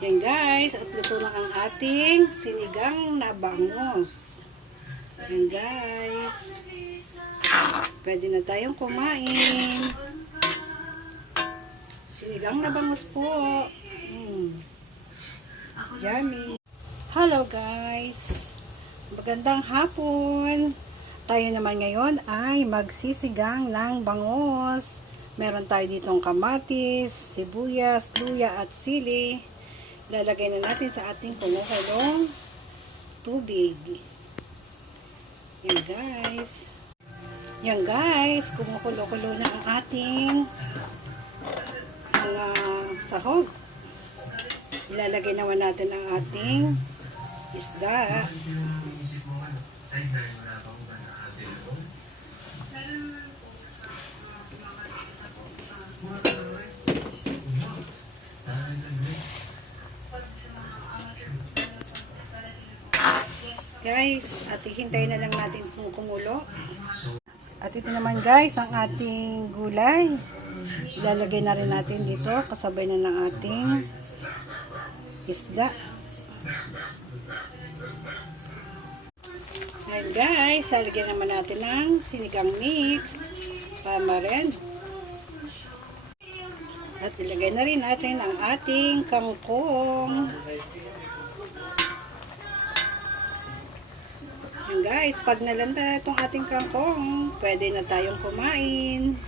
Yan guys, at luto na ang ating sinigang na bangus. Yan guys. Pwede na tayong kumain. Sinigang na bangus po. Yummy. Hello guys. Magandang hapon. Tayo naman ngayon ay magsisigang ng bangus. Meron tayo ditong kamatis, sibuyas, luya at sili. Lalagay na natin sa ating kumukulong tubig. Yan guys. Yan guys, kumukulo-kulo na ang ating mga sahog. Ilalagay naman natin ang ating isda. Guys, at hihintayin na lang natin kung kumulo. At ito naman guys, ang ating gulay. Ilalagay na rin natin dito, kasabay na ng ating isda. Ayan guys, lalagyan naman natin ng sinigang mix, tamarind. At ilagay na rin natin ang ating kangkong. Ayan guys, pag nalanta na itong ating kangkong, pwede na tayong kumain.